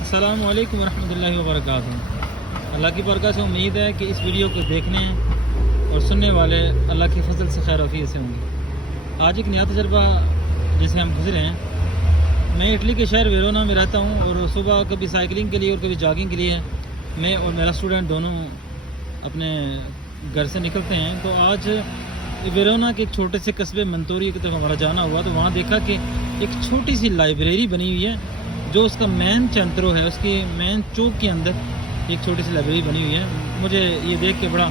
السلام علیکم ورحمۃ اللہ وبرکاتہ۔ اللہ کی برکت سے امید ہے کہ اس ویڈیو کو دیکھنے اور سننے والے اللہ کے فضل سے خیر وفیت سے ہوں گے۔ آج ایک نیا تجربہ جسے ہم گزرے ہیں۔ میں اٹلی کے شہر ویرونا میں رہتا ہوں اور صبح کبھی سائیکلنگ کے لیے اور کبھی جاگنگ کے لیے میں اور میرا اسٹوڈنٹ دونوں اپنے گھر سے نکلتے ہیں۔ تو آج ویرونا کے ایک چھوٹے سے قصبے منتوری کی طرف ہمارا جانا ہوا تو وہاں دیکھا کہ ایک چھوٹی سی لائبریری بنی ہوئی ہے، جو اس کا مین چنترو ہے، اس کی مین چوک کے اندر ایک چھوٹی سی لائبریری بنی ہوئی ہے۔ مجھے یہ دیکھ کے بڑا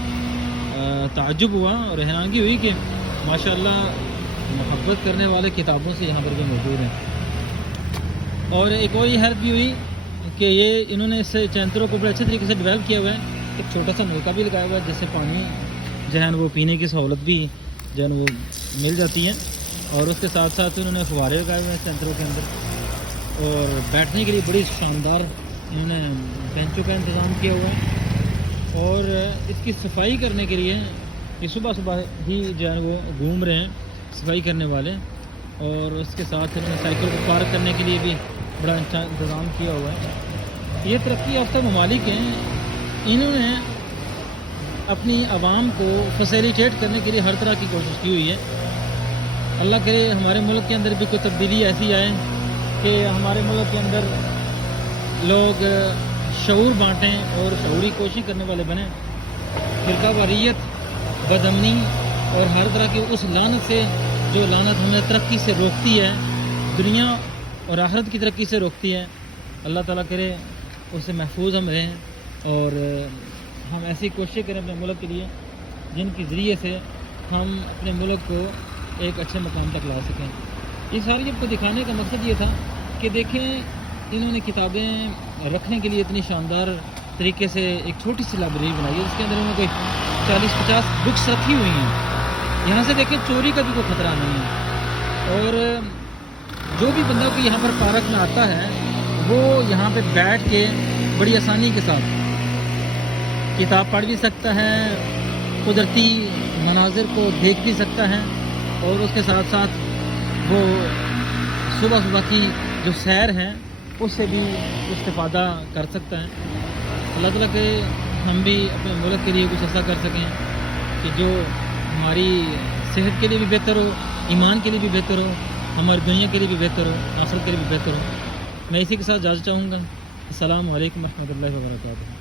تعجب ہوا اور حیرانگی ہوئی کہ ماشاءاللہ محبت کرنے والے کتابوں سے یہاں پر بھی موجود ہیں۔ اور ایک اور یہ حیرت بھی ہوئی کہ یہ انہوں نے اس چنترو کو بڑے اچھے طریقے سے ڈیولپ کیا ہوا ہے۔ ایک چھوٹا سا نلکا بھی لگایا ہوا ہے جس سے پانی جو ہے وہ پینے کی سہولت بھی جو ہے وہ مل جاتی ہے، اور اس کے ساتھ ساتھ انہوں نے فوارے لگائے ہوئے ہیں چنترو کے اندر، اور بیٹھنے کے لیے بڑی شاندار انہوں نے بینچوں کا انتظام کیا ہوا ہے۔ اور اس کی صفائی کرنے کے لیے یہ صبح صبح ہی جو ہے وہ گھوم رہے ہیں صفائی کرنے والے، اور اس کے ساتھ انہوں نے سائیکل کو پارک کرنے کے لیے بھی بڑا اچھا انتظام کیا ہوا ہے۔ یہ ترقی یافتہ ممالک ہیں، انہوں نے اپنی عوام کو فیسیلیٹیٹ کرنے کے لیے ہر طرح کی کوشش کی ہوئی ہے۔ اللہ کرے ہمارے ملک کے اندر بھی کوئی تبدیلی ایسی آئے کہ ہمارے ملک کے اندر لوگ شعور بانٹیں اور شعوری کوشش کرنے والے بنیں، فرقہ واریت، بدامنی اور ہر طرح کی اس لعنت سے جو لعنت ہمیں ترقی سے روکتی ہے، دنیا اور آخرت کی ترقی سے روکتی ہے، اللہ تعالیٰ کرے اس سے محفوظ ہم رہیں، اور ہم ایسی کوششیں کریں اپنے ملک کے لیے جن کے ذریعے سے ہم اپنے ملک کو ایک اچھے مقام تک لا سکیں۔ اس ساری کو دکھانے کا مقصد یہ تھا کہ دیکھیں انہوں نے کتابیں رکھنے کے لیے اتنی شاندار طریقے سے ایک چھوٹی سی لائبریری بنائی ہے جس کے اندر انہوں نے کوئی 40-50 بکس رکھی ہوئی ہیں۔ یہاں سے دیکھیں چوری کا بھی کوئی خطرہ نہیں ہے، اور جو بھی بندہ کو یہاں پر پارک میں آتا ہے وہ یہاں پہ بیٹھ کے بڑی آسانی کے ساتھ کتاب پڑھ بھی سکتا ہے، قدرتی مناظر کو دیکھ بھی سکتا ہے، اور اس کے ساتھ ساتھ وہ صبح صبح کی جو سیر ہے اس سے بھی استفادہ کر سکتا ہے۔ اللہ تعالیٰ کہ ہم بھی اپنے ملک کے لیے کچھ ایسا کر سکیں کہ جو ہماری صحت کے لیے بھی بہتر ہو، ایمان کے لیے بھی بہتر ہو، ہماری دنیا کے لیے بھی بہتر ہو، آخرت کے لیے بھی بہتر ہو۔ میں اسی کے ساتھ اجازت چاہوں گا۔ السلام علیکم ورحمۃ اللہ وبرکاتہ۔